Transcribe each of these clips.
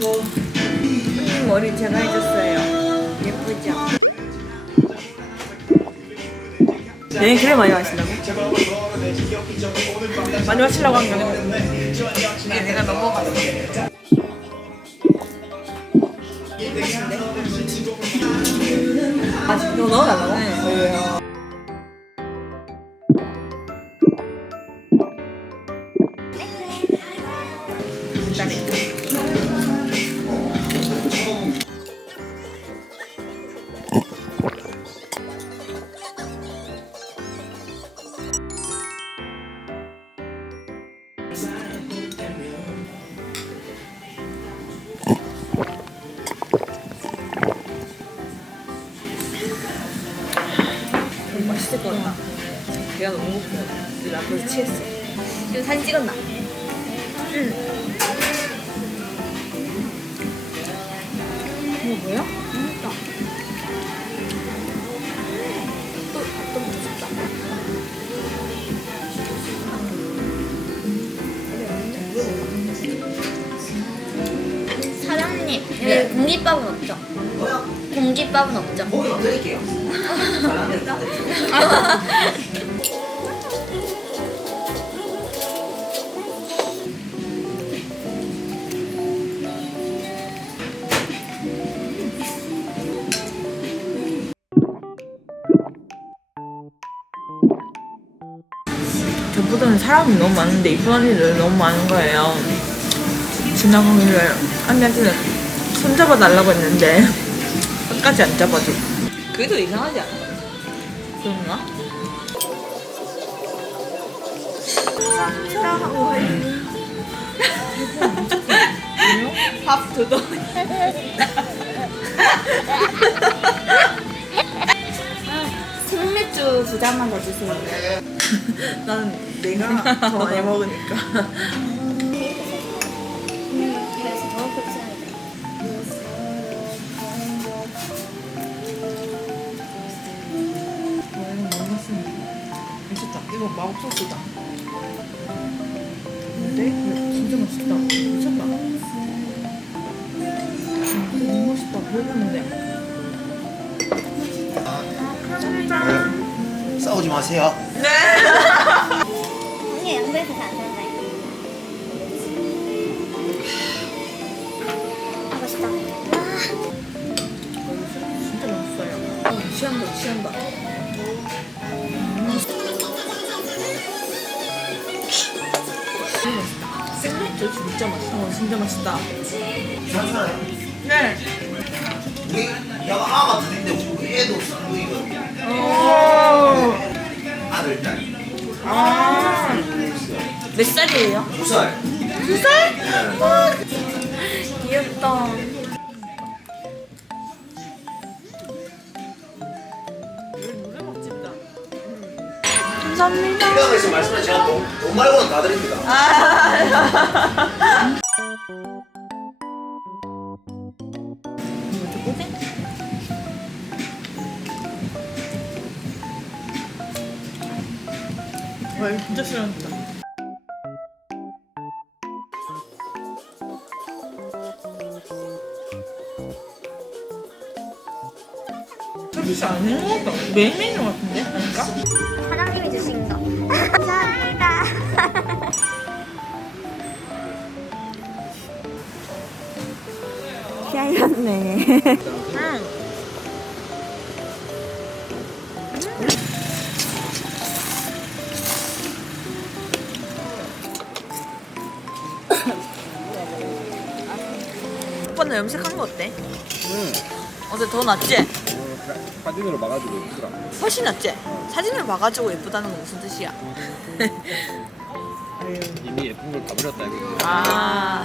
이 머리 제가 해줬어요. 예쁘죠? 네, 그래 많이 마신다고? 많이 마시려고 한 거는 네, 내가 넘어갔어. 아, 지금 너 넣어달라고? 네. 이거 사진 찍었나? 이거 뭐야? 맛있다. 또, 또 먹고 싶다. 사장님, 네. 공깃밥은 없죠? 공깃밥은 없죠? 좀 드릴게요. 저보다는 사람이 너무 많은데 입원이들 너무 많은 거예요. 지나가길래 언니한테는 손잡아 달라고 했는데 끝까지 안 잡아줘. 그게 더 이상하지 않아? 그런가? 사랑하고 할 밥 두덩이. 생맥주 두 잔만 더 주세요. 나는 내가 더 많이 먹으니까. 이거 너무 맛있네. 미쳤다. 이거 마법소스다. 근데 이거 진짜 맛있다. 미쳤다. 음, 너무 맛있다. 배고픈데. 싸우지 마세요. 언니 양배에서 안 된다. 아, 맛있다. 진짜 맛있어요. 어, 취한다, 취한다. 생맥주 진짜. 어, 맛있다. 괜찮아요. 네. 우리 야가 아가 둘인데 몇 살이에요? 두 살. 두 살? 와, 귀엽다. 감사합니다. 이래서 말씀을 제가 돈, 돈 말고는 다 드립니다. 이거 누구지? 와 이거 진짜 싫어한다. 것 같다. 메뉴 같은데? 아닌가? 사장님이 주신 거. 감사합니다. 피하였네. 응. 하나 염색한 거 어때? 응. 어때 더 낫지? 어, 사진으로 막아주고 있더라. 훨씬 낫지? 사진을 봐가지고 예쁘다는 건 무슨 뜻이야? 이미 예쁜 걸 봐버렸다 이거. 아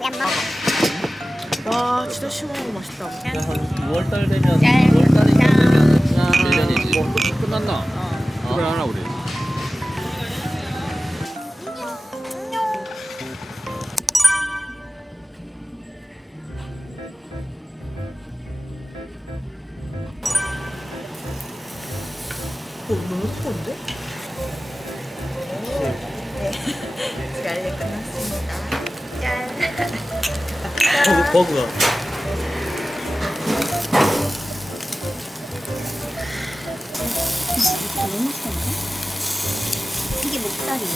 잘한다. 와 진짜 시원하고 맛있다. 한 6월 달 되면 6월 달이 되면 내년이지. 뭐 끝- 끝났나? 어. 그래 하나 우리. 어, 버그가. 너무 맛있는데? 이게 목살이야.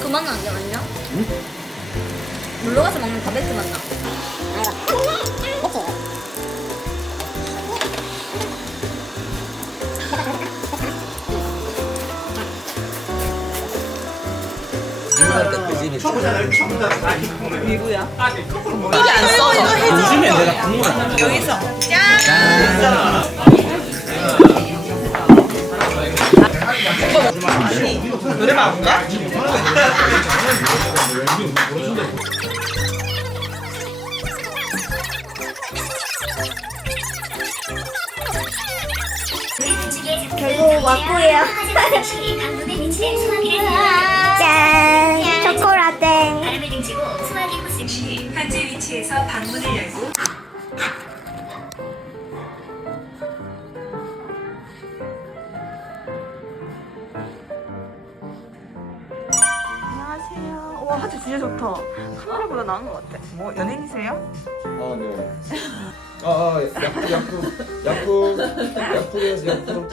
그맛 나는 게 맞냐? 놀러 가서 먹는 바베큐 맛 나. 초보잖아요 초보자 아니 미구야. 입에 안 써서. 요즘에 내가 국물 안 먹어. 여기서 짠. 아니 노래방 안 가? 결국 왔고요. 짠. 초코라떼. 바람을 등지고 현재 위치에서 방문을 열고 안녕하세요. 와 진짜 좋다. 카메라보다 나은 것 같아. 뭐 연예인이세요? 아 네. 아, 아 약국 약국 약국 약국에서 약국.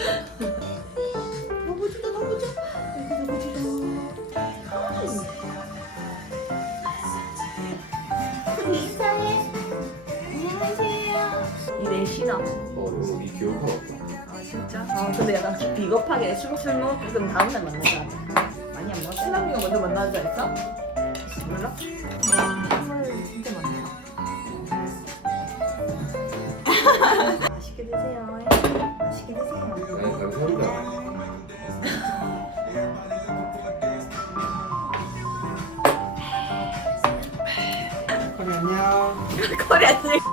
내 신화. 어 여기 교육하러 왔다. 아 진짜? 아 근데 약간 비겁하게 술, 술 먹고 그럼 다음날 만나자. 많이 안 먹었어? 신남이가 먼저 줄 알았어? 몰라? 와 선물 진짜 많다. 맛있게 드세요. 맛있게 드세요. 아니 감사합니다. 거리 안녕.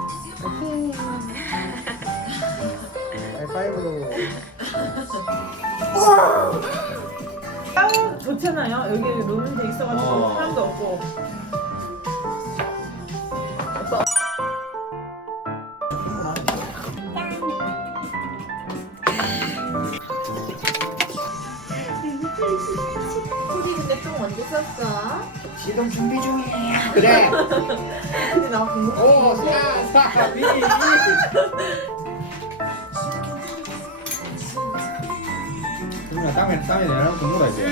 파이브. 아 좋잖아요. 여기 노는 데 있어가지고 어. 사람도 없고. 우리 근데 똥 언제 썼어? 시동 준비 중이에요 그래 근데 나 궁금해. 오 사사비 땀에 땀에 내랑 좀 물어야지.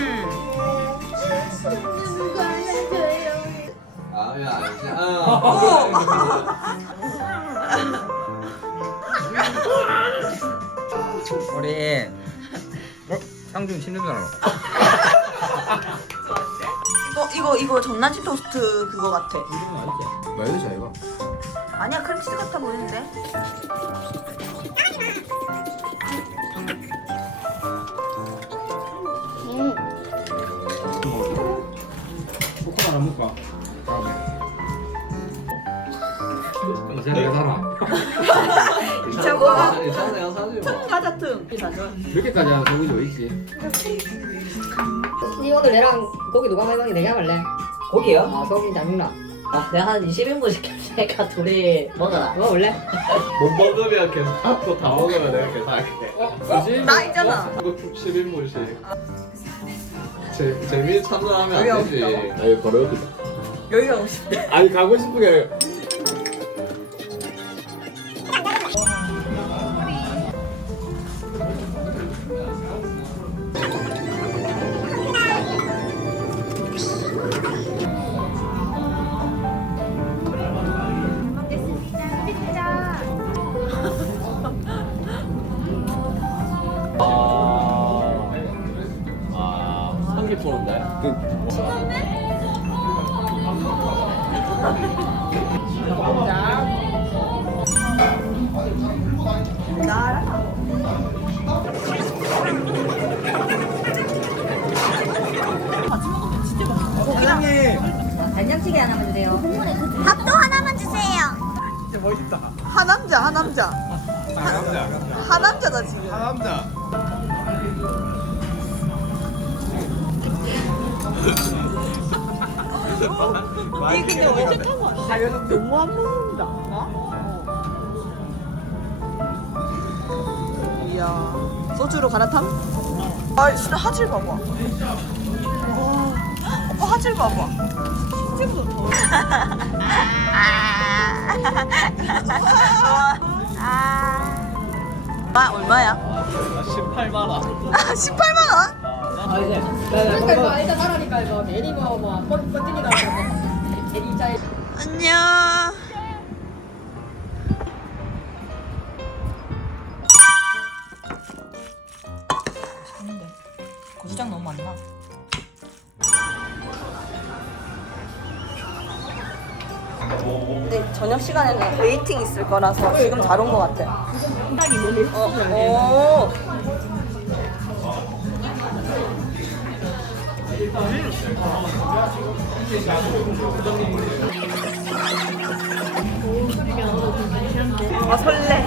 아야 알지. 우리 어? 상중 신는잖아. 이거 이거 이거 전나치 토스트 그거 같아. 말도 잘 봐. 아니야 크림치즈 같아 보이는데. 하나 먹까? 이제 내가 사나? 저거 내가 사지 틈 과자 틈. 몇 개까지 하나 소고기 더 있지? 니 오늘 내랑 고기 누가 많이 먹니? 내가 먹을래? 고기요? 아 소고기 잘 먹나? 아, 내가 한 20인분 시켰으니까 둘이 먹어라. 먹을래? 못 먹으면 계속 밥도 다 먹으면 내가 계산할게. 나 있잖아. 이거 쭉 10인분씩. 재 재미 참여하면 여기 안 되지. 없다. 아니 걸어도 여기 가고 싶대. 아니 가고 싶은 게 남자 하남자. 남자 하남자다 지금. 남자. 이 근데 어, 가려는 너무 안 먹는다. 어? 이야. 소주로 갈아탐? 아 진짜 하질 봐봐. 와, 오빠 하질 봐봐. 진짜보다 더아 얼마야? 18만 원. 18만 원? 아 이제 그러니까 이거 일단 사라니까 이거 괜히 뭐뭐 머리 뻗ting이다 괜히 자에 안녕 저녁 시간에는 웨이팅 있을 거라서 지금 잘 온 것 같아. 딱이 너무 어, 오. 아 설레.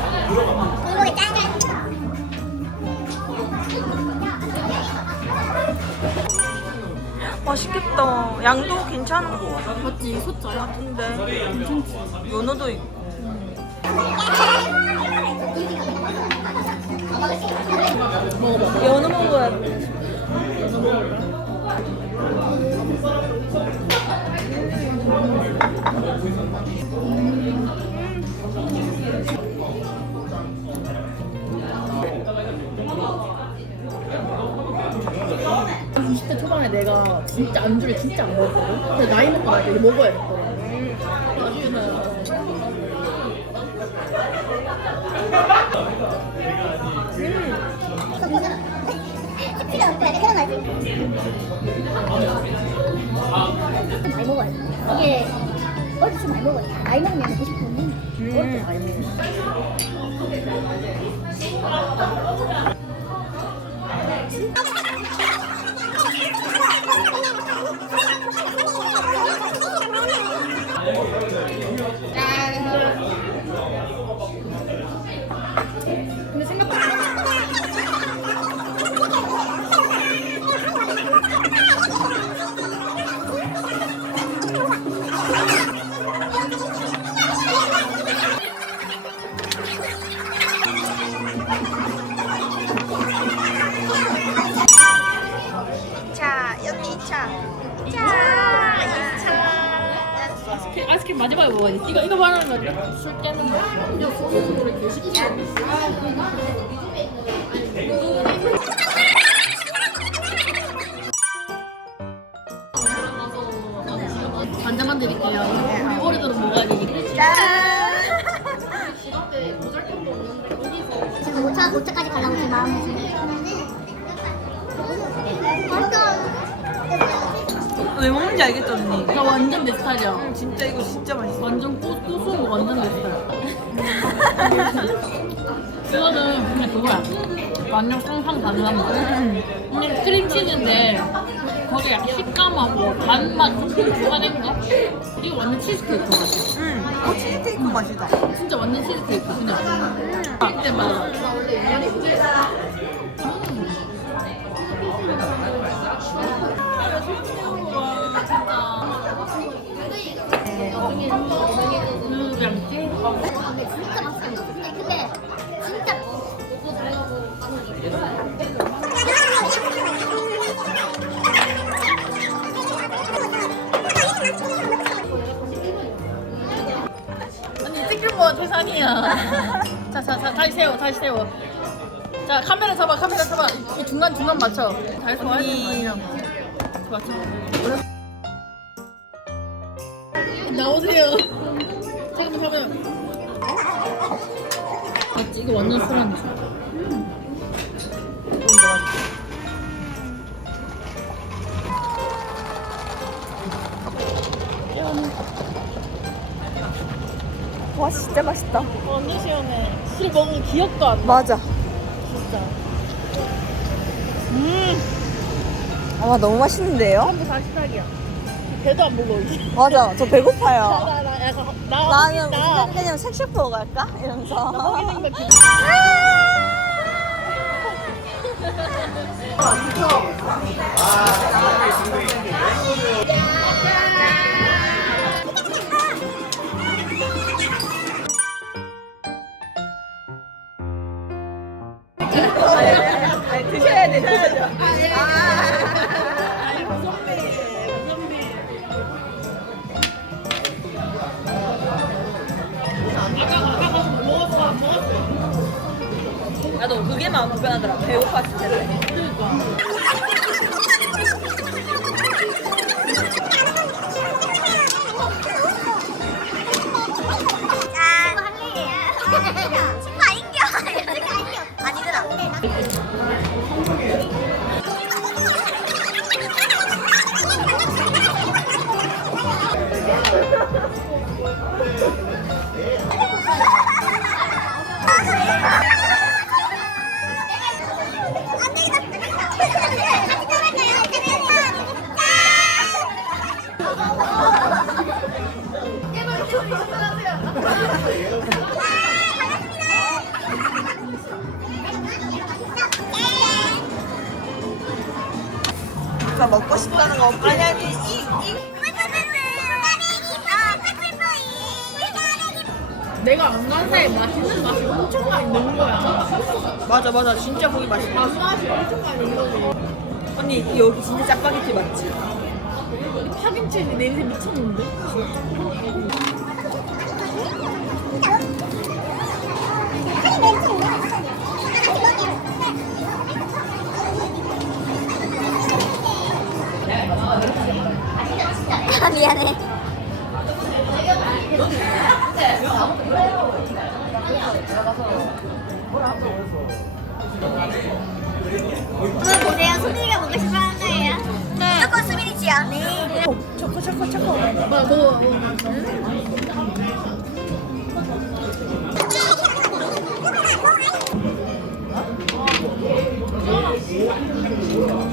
맛있겠다. 양도 괜찮은 거 같아. 맞지? 소짜야? 같은데. 연어도 있고. 연어 먹어야 돼. 한 20대 초반에 내가 진짜 안주를 진짜 안 먹었거든. 근데 나이 먹고 나니까 이거 먹어야겠더라고. 필요 없고 약간 그런 거 알지? 많이 먹어야 돼. 이게 어릴 때 많이 먹어야 많이 먹으면 먹고 싶은데 어릴 때 많이 먹어. 근 아이스크림 마지막에 먹어야 돼. 이거 이거 말하면 술 깨는 거야. 소주를. 간장만 드릴게요. 우리 오래도록 먹어야 되니까. 지금 5차 5차까지 가려고 지금 마음을 왜 먹는지 알겠죠, 언니? 나 완전 내 스타일이야. 진짜 이거 진짜 맛있어. 완전 고, 고소한 거 완전 내 스타일. 이거는 그냥 그거야. 완전 상상 가능한 맛. 그냥 크림치즈인데 거기에 약간 식감하고 단맛 거? 이거 완전 치즈케이크 맛이야. 응. 어, 치즈케이크 맛이다. 진짜 완전 치즈케이크 그냥. 근데 맛. 세상이야. 자, 자, 자, 다시 세워, 다시 세워. 자, 카메라 잡아, 카메라 잡아. 이 중간 중간 맞춰. 잘 좋아야 되는 거 아니야? 맞춰. 그래. 나오세요. 지금 가면. 맞지? 아, 이거 완전 술안주. 음. 와 진짜 맛있다. 완전 시원해. 술 먹은 기억도 안 나. 맞아. 진짜. 아 너무 맛있는데요? 전부 다 시작이야. 배도 안 불러 이제. 맞아. 저 배고파요. 나, 나, 약간, 나, 나는 나, 그냥 색식 보러 갈까? 이러면서. 먹이는 거 기분. 아니, 드셔야 돼, 드셔야죠. 나도 그게 마음 불편하더라. 배고팠을 때. 친구 내가 안 간 사이에 맛있는 맛이 엄청 많이 는 거야. 맞아, 맞아. 진짜 고기 맛있다. 단맛이 엄청 많이 는 거지. 언니, 여기 진짜 짜파게티 맞지? 파김치 냄새 미쳤는데? 아, 미안해. 오늘 보세요. 수빈이가 먹고 싶어 하는 거예요. 무조건 수빈이지요. 네. 초코, 초코, 초코. 뭐, 뭐, 어?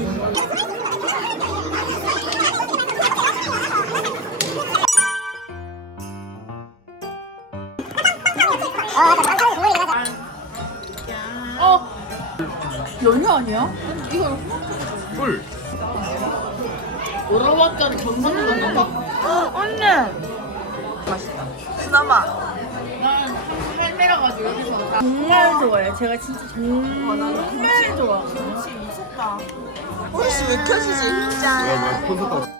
연유 아니야? 이거 꿀. 오라바까지 경상도 나가? 언니! 맛있다. 수나마. 난 할매라가지고 여기서 정말 좋아해. 제가 진짜 정말 좋아. 혹시 왜 켜지지? 짠. 콘서트